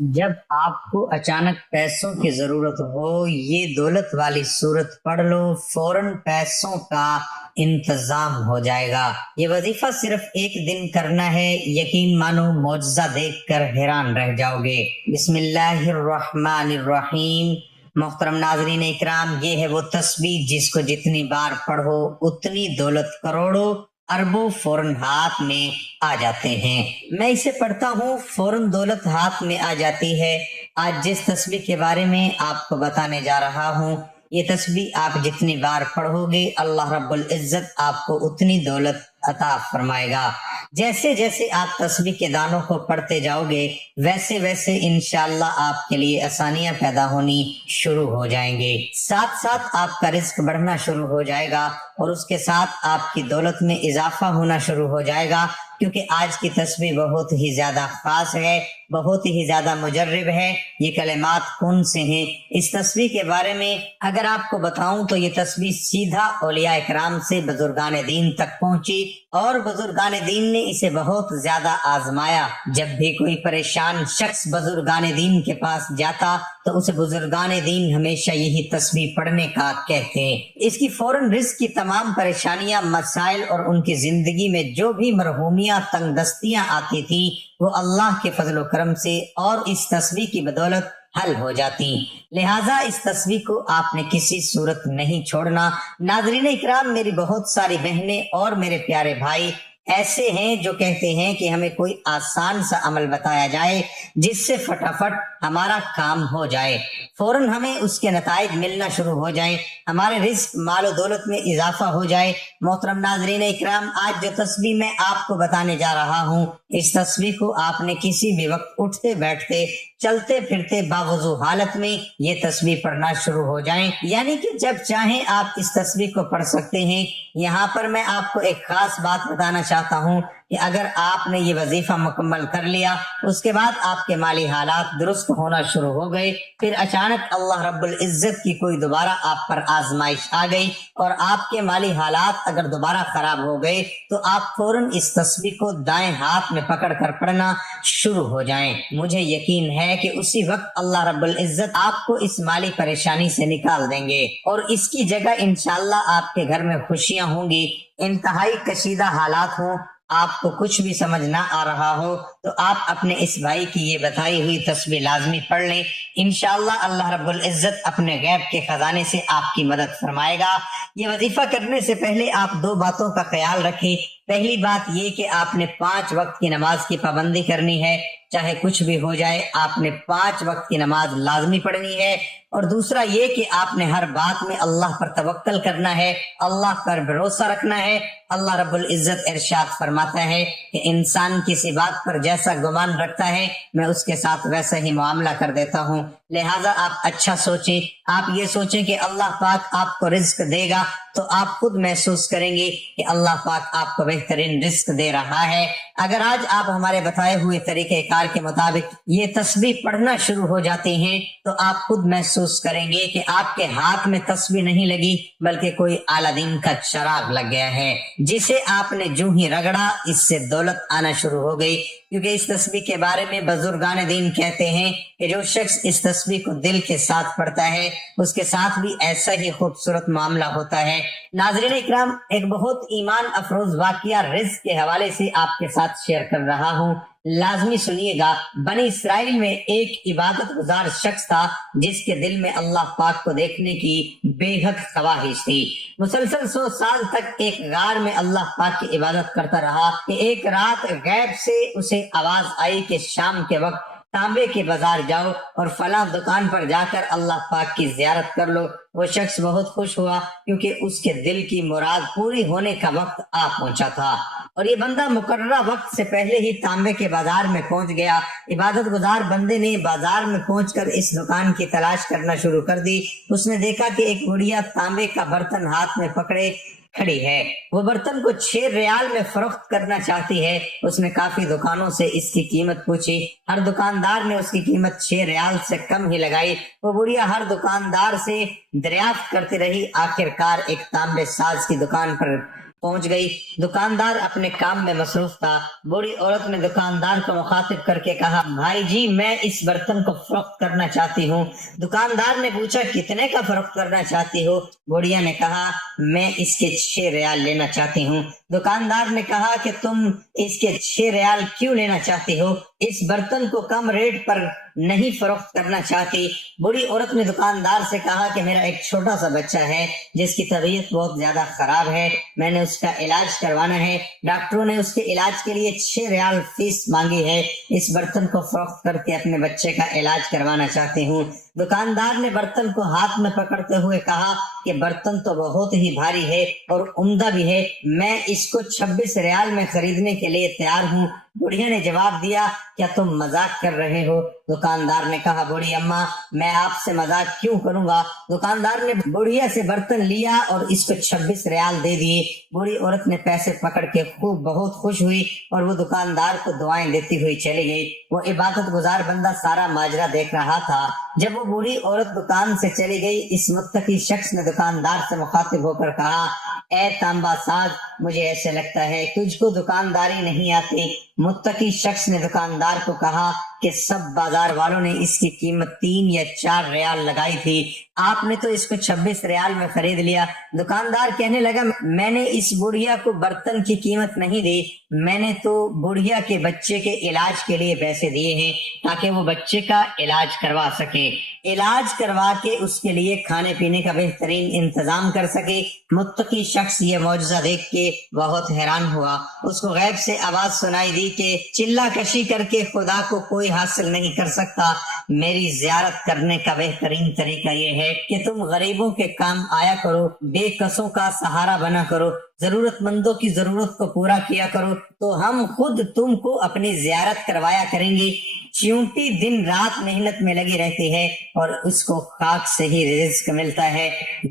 جب آپ کو اچانک پیسوں کی ضرورت ہو، یہ دولت والی صورت پڑھ لو، فوراً پیسوں کا انتظام ہو جائے گا۔ یہ وظیفہ صرف ایک دن کرنا ہے، یقین مانو معجزہ دیکھ کر حیران رہ جاؤ گے۔ بسم اللہ الرحمن الرحیم۔ محترم ناظرین اکرام، یہ ہے وہ تسبیح جس کو جتنی بار پڑھو اتنی دولت کروڑوں اربوں فوراً ہاتھ میں آ جاتے ہیں۔ میں اسے پڑھتا ہوں، فوراً دولت ہاتھ میں آ جاتی ہے۔ آج جس تسبیح کے بارے میں آپ کو بتانے جا رہا ہوں، یہ تسبیح آپ جتنی بار پڑھو گے اللہ رب العزت آپ کو اتنی دولت عطا فرمائے گا۔ جیسے جیسے آپ تسبیح کے دانوں کو پڑھتے جاؤ گے ویسے ویسے انشاءاللہ آپ کے لیے آسانیاں پیدا ہونی شروع ہو جائیں گے، ساتھ ساتھ آپ کا رزق بڑھنا شروع ہو جائے گا اور اس کے ساتھ آپ کی دولت میں اضافہ ہونا شروع ہو جائے گا، کیونکہ آج کی تسبیح بہت ہی زیادہ خاص ہے، بہت ہی زیادہ مجرب ہے۔ یہ کلمات کون سے ہیں؟ اس تسبیح کے بارے میں اگر آپ کو بتاؤں تو یہ تسبیح سیدھا اولیاء اکرام سے بزرگان دین تک پہنچی اور بزرگان دین نے اسے بہت زیادہ آزمایا۔ جب بھی کوئی پریشان شخص بزرگان دین کے پاس جاتا تو اسے بزرگان دین ہمیشہ یہی تسبیح پڑھنے کا کہتے ہیں۔ اس کی فوراً رزق کی تمام پریشانیاں، مسائل اور ان کی زندگی میں جو بھی مرحومیاں، تنگ دستیاں آتی تھیں وہ اللہ کے فضل و کرم سے اور اس تسبیح کی بدولت حل ہو جاتی۔ لہٰذا اس تسبیح کو آپ نے کسی صورت نہیں چھوڑنا۔ ناظرین اکرام، میری بہت ساری بہنیں اور میرے پیارے بھائی ایسے ہیں جو کہتے ہیں کہ ہمیں کوئی آسان سا عمل بتایا جائے جس سے فٹافٹ ہمارا کام ہو جائے، فوراً ہمیں اس کے نتائج ملنا شروع ہو جائیں، ہمارے رزق، مال و دولت میں اضافہ ہو جائے۔ محترم ناظرین اکرام، آج جو تسبیح میں آپ کو بتانے جا رہا ہوں، اس تسبیح کو آپ نے کسی بھی وقت اٹھتے بیٹھتے، چلتے پھرتے، باوضو حالت میں یہ تسبیح پڑھنا شروع ہو جائیں، یعنی کہ جب چاہیں آپ اس تسبیح کو پڑھ سکتے ہیں۔ یہاں پر میں آپ کو ایک خاص بات بتانا چاہتا ہوں کہ اگر آپ نے یہ وظیفہ مکمل کر لیا، اس کے بعد آپ کے مالی حالات درست ہونا شروع ہو گئے، پھر اچانک اللہ رب العزت کی کوئی دوبارہ آپ پر آزمائش آ گئی اور آپ کے مالی حالات اگر دوبارہ خراب ہو گئے تو آپ فوراً اس تسبیح کو دائیں ہاتھ میں پکڑ کر پڑھنا شروع ہو جائیں۔ مجھے یقین ہے کہ اسی وقت اللہ رب العزت آپ کو اس مالی پریشانی سے نکال دیں گے اور اس کی جگہ انشاءاللہ آپ کے گھر میں خوشیاں ہوں گی۔ انتہائی کشیدہ حالات ہوں، آپ کو کچھ بھی سمجھ نہ آ رہا ہو تو آپ اپنے اس بھائی کی یہ بتائی ہوئی تسبیح لازمی پڑھ لیں، انشاءاللہ اللہ رب العزت اپنے غیب کے خزانے سے آپ کی مدد فرمائے گا۔ یہ وظیفہ کرنے سے پہلے آپ دو باتوں کا خیال رکھیں۔ پہلی بات یہ کہ آپ نے 5 وقت کی نماز کی پابندی کرنی ہے، چاہے کچھ بھی ہو جائے آپ نے 5 وقت کی نماز لازمی پڑھنی ہے، اور دوسرا یہ کہ آپ نے ہر بات میں اللہ پر توکل کرنا ہے، اللہ پر بھروسہ رکھنا ہے۔ اللہ رب العزت ارشاد فرماتا ہے کہ انسان کسی بات پر جیسا گمان رکھتا ہے میں اس کے ساتھ ویسا ہی معاملہ کر دیتا ہوں۔ لہٰذا آپ اچھا سوچیں، آپ یہ سوچیں کہ اللہ پاک آپ کو رزق دے گا تو آپ خود محسوس کریں گے کہ اللہ پاک آپ کو بہترین رزق دے رہا ہے۔ اگر آج آپ ہمارے بتائے ہوئے طریقہ کار کے مطابق یہ تسبیح پڑھنا شروع ہو جاتے ہیں تو آپ خود محسوس کریں گے کہ آپ کے ہاتھ میں تسبیح نہیں لگی بلکہ کوئی اعلیٰ دین کا چراغ لگ گیا ہے، جسے آپ نے جو ہی رگڑا اس سے دولت آنا شروع ہو گئی۔ کیونکہ اس تسبیح کے بارے میں بزرگان دین کہتے ہیں کہ جو شخص اس تسبیح کو دل کے ساتھ پڑھتا ہے اس کے ساتھ بھی ایسا ہی خوبصورت معاملہ ہوتا ہے۔ ناظرین اکرام، ایک بہت ایمان افروز واقعہ رزق کے حوالے سے آپ کے ساتھ شیئر کر رہا ہوں، لازمی سنیے گا۔ بنی اسرائیل میں ایک عبادت گزار شخص تھا جس کے دل میں اللہ پاک کو دیکھنے کی بے حد خواہش تھی۔ مسلسل 100 سال تک ایک غار میں اللہ پاک کی عبادت کرتا رہا کہ ایک رات غیب سے اسے آواز آئی کہ شام کے وقت تانبے کے بازار جاؤ اور فلاں دکان پر جا کر اللہ پاک کی زیارت کر لو۔ وہ شخص بہت خوش ہوا کیونکہ اس کے دل کی مراد پوری ہونے کا وقت آ پہنچا تھا اور یہ بندہ مقررہ وقت سے پہلے ہی تانبے کے بازار میں پہنچ گیا۔ عبادت گزار بندے نے بازار میں پہنچ کر اس دکان کی تلاش کرنا شروع کر دی۔ اس نے دیکھا کہ ایک بڑھیا تانبے کا برتن ہاتھ میں پکڑے کھڑی ہے، وہ برتن کو 6 ریال میں فروخت کرنا چاہتی ہے۔ اس نے کافی دکانوں سے اس کی قیمت پوچھی، ہر دکاندار نے اس کی قیمت 6 ریال سے کم ہی لگائی۔ وہ بڑھیا ہر دکاندار سے دریافت کرتی رہی، آخر کار ایک تانبے ساز کی دکان پر پہنچ گئی۔ دکاندار اپنے کام میں مصروف تھا۔ بوڑھی عورت نے دکاندار کو مخاطب کر کے کہا، بھائی جی میں اس برتن کو فروخت کرنا چاہتی ہوں۔ دکاندار نے پوچھا، کتنے کا فروخت کرنا چاہتی ہو؟ بوڑھیا نے کہا، میں اس کے 6 ریال لینا چاہتی ہوں۔ دکاندار نے کہا کہ تم اس کے 6 ریال کیوں لینا چاہتی ہو؟ اس برتن کو کم ریٹ پر نہیں فروخت کرنا چاہتی؟ بوڑھی عورت نے دکاندار سے کہا کہ میرا ایک چھوٹا سا بچہ ہے جس کی طبیعت بہت زیادہ خراب ہے، میں نے اس کا علاج کروانا ہے، ڈاکٹروں نے اس کے علاج کے لیے 6 ریال فیس مانگی ہے، اس برتن کو فروخت کر کے اپنے بچے کا علاج کروانا چاہتی ہوں۔ دکاندار نے برتن کو ہاتھ میں پکڑتے ہوئے کہا کہ برتن تو بہت ہی بھاری ہے اور عمدہ بھی ہے، میں اس کو 26 ریال میں خریدنے کے لیے تیار ہوں۔ بڑھیا نے جواب دیا، کیا تم مذاق کر رہے ہو؟ دکاندار نے کہا، بوڑھی اماں میں آپ سے مذاق کیوں کروں گا؟ دکاندار نے بڑھیا سے برتن لیا اور اس کو 26 ریال دے دیے۔ بوڑھی عورت نے پیسے پکڑ کے بہت خوش ہوئی اور وہ دکاندار کو دعائیں دیتی ہوئی چلی گئی۔ وہ عبادت گزار بندہ سارا ماجرا دیکھ رہا تھا۔ جب وہ بوڑھی عورت دکان سے چلی گئی، اس متقی شخص نے دکاندار سے مخاطب ہو کر کہا، اے تانبا ساز، مجھے ایسے لگتا ہے تجھ کو دکانداری نہیں آتی۔ متقی شخص نے دکاندار کو کہا کہ سب بازار والوں نے اس کی قیمت 3 یا 4 ریال لگائی تھی، آپ نے تو اس کو 26 ریال میں خرید لیا۔ دکاندار کہنے لگا، میں نے اس بڑھیا کو برتن کی قیمت نہیں دی، میں نے تو بڑھیا کے بچے کے علاج کے لیے پیسے دیے ہیں تاکہ وہ بچے کا علاج کروا سکے، علاج کروا کے اس کے لیے کھانے پینے کا بہترین انتظام کر سکے۔ متقی شخص یہ معجزہ دیکھ کے بہت حیران ہوا۔ اس کو غیب سے آواز سنائی دی کہ چلہ کشی کر کے خدا کو کوئی حاصل نہیں کر سکتا، میری زیارت کرنے کا بہترین طریقہ یہ ہے کہ تم غریبوں کے کام آیا کرو، بے کسوں کا سہارا بنا کرو، ضرورت مندوں کی ضرورت کو پورا کیا کرو، تو ہم خود تم کو اپنی زیارت کروایا کریں گے۔ چیونٹی دن رات محنت میں لگی رہتی ہے اور اس کو خاک سے ہی رزق ملتا ہے،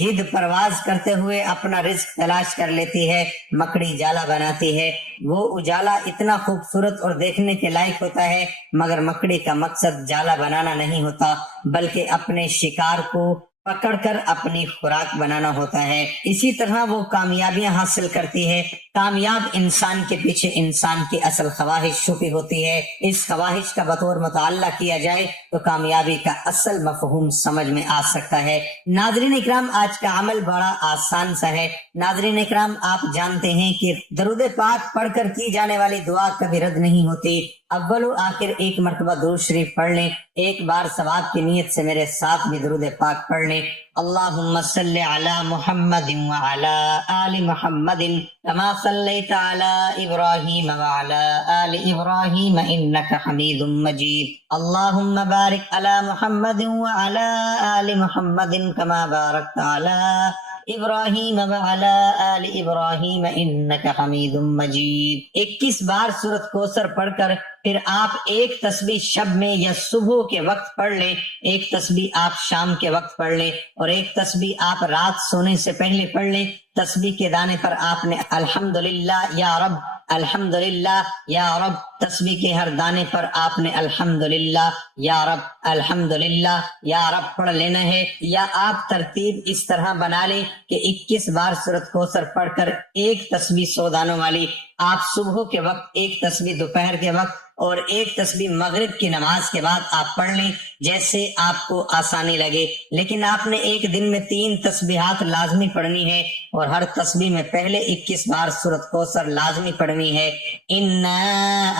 گدھ پرواز کرتے ہوئے اپنا رزق تلاش کر لیتی ہے، مکڑی جالا بناتی ہے، وہ اجالا اتنا خوبصورت اور دیکھنے کے لائق ہوتا ہے، مگر مکڑی کا مقصد جالا بنانا نہیں ہوتا بلکہ اپنے شکار کو پکڑ کر اپنی خوراک بنانا ہوتا ہے۔ اسی طرح وہ کامیابیاں حاصل کرتی ہے۔ کامیاب انسان کے پیچھے انسان کی اصل خواہش چھپی ہوتی ہے، اس خواہش کا بطور مطالعہ کیا جائے تو کامیابی کا اصل مفہوم سمجھ میں آ سکتا ہے۔ ناظرین اکرام، آج کا عمل بڑا آسان سا ہے۔ ناظرین اکرام، آپ جانتے ہیں کہ درود پاک پڑھ کر کی جانے والی دعا کبھی رد نہیں ہوتی۔ اول و آخر ایک مرتبہ درود شریف پڑھ لیں، ایک بار ثواب کی نیت سے میرے ساتھ بھی درود پاک پڑھ لیں۔ اللہم صلی علی محمد وعلی آل محمد کما صلیت علی ابراہیم وعلی آل ابراہیم انک حمید مجید۔ اللہم بارک علی محمد وعلی آل محمد کما بارکت علی ابراہیم وعلی آل ابراہیم انک حمید مجید۔ 21 بار سورۃ کوثر پڑھ کر پھر آپ ایک تسبیح شب میں یا صبح کے وقت پڑھ لیں، ایک تسبیح آپ شام کے وقت پڑھ لیں اور ایک تسبیح آپ رات سونے سے پہلے پڑھ لیں۔ تسبیح کے دانے پر آپ نے الحمدللہ یا رب، الحمدللہ یا رب، تسبیح کے ہر دانے پر آپ نے الحمدللہ یا رب، الحمدللہ یا رب پڑھ لینا ہے۔ یا آپ ترتیب اس طرح بنا لیں کہ 21 بار سورۃ کوثر پڑھ کر ایک تسبیح 100 دانوں والی آپ صبح کے وقت، ایک تسبیح دوپہر کے وقت اور ایک تسبیح مغرب کی نماز کے بعد آپ پڑھ لیں، جیسے آپ کو آسانی لگے۔ لیکن آپ نے ایک دن میں 3 تسبیحات لازمی پڑھنی ہے اور ہر تسبیح میں پہلے 21 بار سورۃ کوثر لازمی پڑھنی ہے۔ انا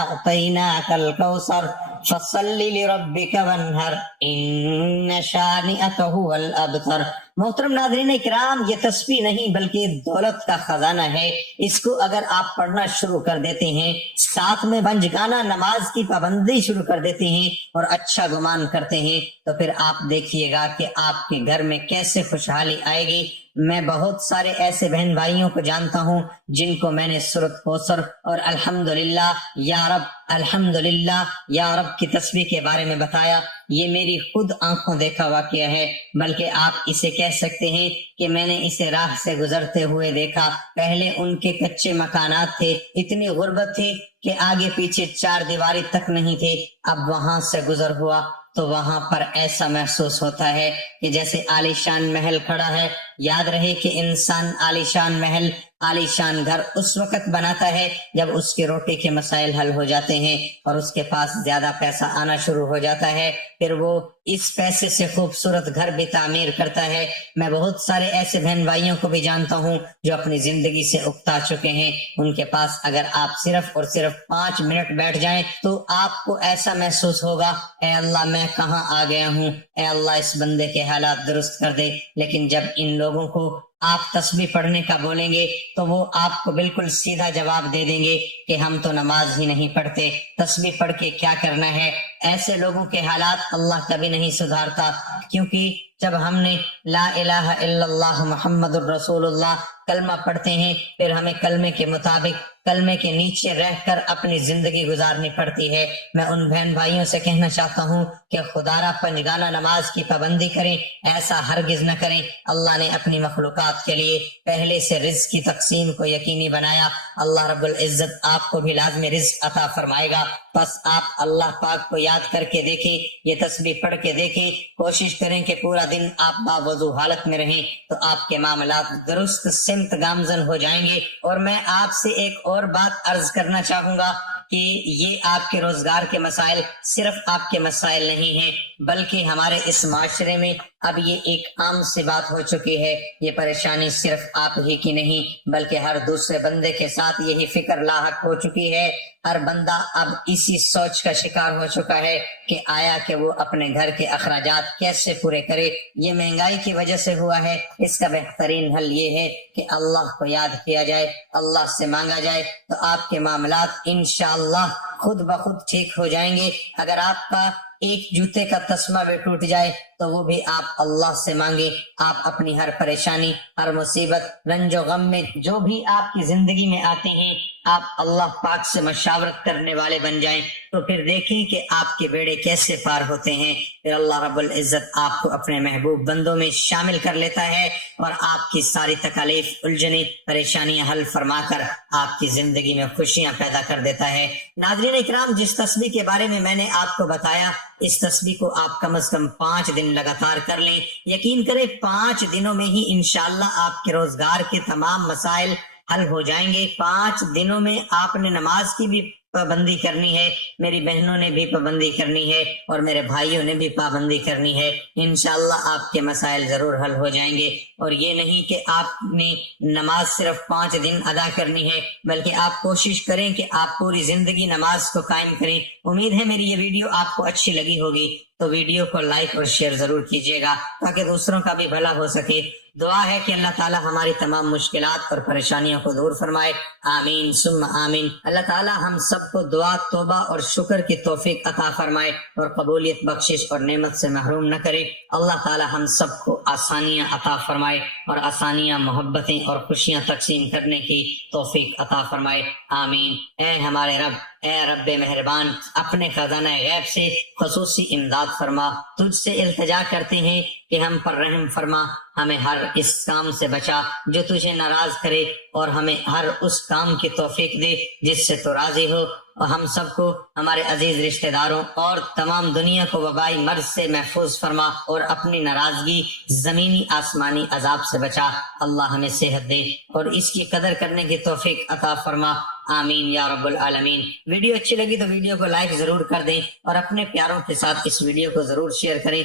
اعطیناک الکوثر فصلی لربک وانحر ان شانئک هو الابتر۔ محترم ناظرین اکرام، یہ تسبیح نہیں بلکہ دولت کا خزانہ ہے۔ اس کو اگر آپ پڑھنا شروع کر دیتے ہیں، ساتھ میں بنجگانہ نماز کی پابندی شروع کر دیتے ہیں اور اچھا گمان کرتے ہیں، تو پھر آپ دیکھیے گا کہ آپ کے گھر میں کیسے خوشحالی آئے گی۔ میں بہت سارے ایسے بہن بھائیوں کو جانتا ہوں جن کو میں نے سورۃ کوثر اور الحمدللہ یا رب، الحمدللہ یا رب کی تسبیح کے بارے میں بتایا۔ یہ میری خود آنکھوں دیکھا واقعہ ہے، بلکہ آپ اسے کہہ سکتے ہیں کہ میں نے اسے راہ سے گزرتے ہوئے دیکھا۔ پہلے ان کے کچے مکانات تھے، اتنی غربت تھی کہ آگے پیچھے 4 دیواری تک نہیں تھے۔ اب وہاں سے گزر ہوا تو وہاں پر ایسا محسوس ہوتا ہے کہ جیسے عالیشان محل کھڑا ہے۔ یاد رہے کہ انسان عالیشان محل عالی شان گھر اس وقت بناتا ہے جب اس کے روٹی کے مسائل حل ہو جاتے ہیں اور اس کے پاس زیادہ پیسہ آنا شروع ہو جاتا ہے، پھر وہ اس پیسے سے خوبصورت گھر بھی تعمیر کرتا ہے۔ میں بہت سارے ایسے بہن بھائیوں کو بھی جانتا ہوں جو اپنی زندگی سے اکتا چکے ہیں۔ ان کے پاس اگر آپ صرف اور صرف 5 منٹ بیٹھ جائیں تو آپ کو ایسا محسوس ہوگا، اے اللہ میں کہاں آ گیا ہوں، اے اللہ اس بندے کے حالات درست کر دے۔ لیکن جب ان لوگوں کو آپ تسبیح پڑھنے کا بولیں گے تو وہ آپ کو بالکل سیدھا جواب دے دیں گے کہ ہم تو نماز ہی نہیں پڑھتے، تسبیح پڑھ کے کیا کرنا ہے۔ ایسے لوگوں کے حالات اللہ کبھی نہیں سدھارتا، کیونکہ جب ہم نے لا الہ الا اللہ محمد الرسول اللہ کلمہ پڑھتے ہیں، پھر ہمیں کلمے کے مطابق کلمے کے نیچے رہ کر اپنی زندگی گزارنی پڑتی ہے۔ میں ان بہن بھائیوں سے کہنا چاہتا ہوں کہ خدارہ پنجگانہ نماز کی پابندی کریں، ایسا ہرگز نہ کریں۔ اللہ نے اپنی مخلوقات کے لیے پہلے سے رزق کی تقسیم کو یقینی بنایا۔ اللہ رب العزت آپ کو بھی لازمی رزق عطا فرمائے گا۔ بس آپ اللہ پاک کو یاد کر کے دیکھیں، یہ تسبیح پڑھ کے دیکھیں، کوشش کریں کہ پورا دن آپ باوضو حالت میں رہیں تو آپ کے معاملات درست سمت گامزن ہو جائیں گے۔ اور میں آپ سے ایک اور بات عرض کرنا چاہوں گا کہ یہ آپ کے روزگار کے مسائل صرف آپ کے مسائل نہیں ہیں، بلکہ ہمارے اس معاشرے میں اب یہ ایک عام سی بات ہو چکی ہے۔ یہ پریشانی صرف آپ ہی کی نہیں بلکہ ہر دوسرے بندے کے ساتھ یہی فکر لاحق ہو چکی ہے۔ ہر بندہ اب اسی سوچ کا شکار ہو چکا ہے کہ آیا کہ وہ اپنے گھر کے اخراجات کیسے پورے کرے۔ یہ مہنگائی کی وجہ سے ہوا ہے۔ اس کا بہترین حل یہ ہے کہ اللہ کو یاد کیا جائے، اللہ سے مانگا جائے، تو آپ کے معاملات انشاءاللہ خود بخود ٹھیک ہو جائیں گے۔ اگر آپ کا ایک جوتے کا تسمہ بھی ٹوٹ جائے تو وہ بھی آپ اللہ سے مانگے۔ آپ اپنی ہر پریشانی، ہر مصیبت، رنج و غم میں جو بھی آپ کی زندگی میں آتے ہیں، آپ اللہ پاک سے مشاورت کرنے والے بن جائیں تو پھر دیکھیں کہ آپ کے بیڑے کیسے پار ہوتے ہیں۔ پھر اللہ رب العزت آپ کو اپنے محبوب بندوں میں شامل کر لیتا ہے اور آپ کی ساری تکالیف، الجھنیں، پریشانیاں حل فرما کر آپ کی زندگی میں خوشیاں پیدا کر دیتا ہے۔ ناظرین اکرام، جس تسبیح کے بارے میں نے آپ کو بتایا، اس تسبیح کو آپ کم از کم 5 دن لگاتار کر لیں۔ یقین کریں 5 دنوں میں ہی انشاءاللہ آپ کے روزگار کے تمام مسائل حل ہو جائیں گے۔ 5 دنوں میں آپ نے نماز کی بھی پابندی کرنی ہے، میری بہنوں نے بھی پابندی کرنی ہے اور میرے بھائیوں نے بھی پابندی کرنی ہے۔ انشاءاللہ آپ کے مسائل ضرور حل ہو جائیں گے۔ اور یہ نہیں کہ آپ نے نماز صرف 5 دن ادا کرنی ہے، بلکہ آپ کوشش کریں کہ آپ پوری زندگی نماز کو قائم کریں۔ امید ہے میری یہ ویڈیو آپ کو اچھی لگی ہوگی، تو ویڈیو کو لائک اور شیئر ضرور کیجیے گا تاکہ دوسروں کا بھی بھلا ہو سکے۔ دعا ہے کہ اللہ تعالی ہماری تمام مشکلات اور پریشانیوں کو دور فرمائے، آمین ثم آمین۔ اللہ تعالی ہم سب کو دعا، توبہ اور شکر کی توفیق عطا فرمائے اور قبولیت، بخشش اور نعمت سے محروم نہ کرے۔ اللہ تعالی ہم سب کو آسانیاں عطا فرمائے اور آسانیاں، محبتیں اور خوشیاں تقسیم کرنے کی توفیق عطا فرمائے، آمین۔ اے ہمارے رب، اے رب مہربان، اپنے خزانہ غیب سے خصوصی امداد فرما۔ تجھ سے التجا کرتے ہیں کہ ہم پر رحم فرما، ہمیں ہر اس کام سے بچا جو تجھے ناراض کرے اور ہمیں ہر اس کام کی توفیق دے جس سے تو راضی ہو، اور ہم سب کو، ہمارے عزیز رشتہ داروں اور تمام دنیا کو وبائی مرض سے محفوظ فرما اور اپنی ناراضگی، زمینی آسمانی عذاب سے بچا۔ اللہ ہمیں صحت دے اور اس کی قدر کرنے کی توفیق عطا فرما، آمین یا رب العالمین۔ ویڈیو اچھی لگی تو ویڈیو کو لائک ضرور کر دیں اور اپنے پیاروں کے ساتھ اس ویڈیو کو ضرور شیئر کریں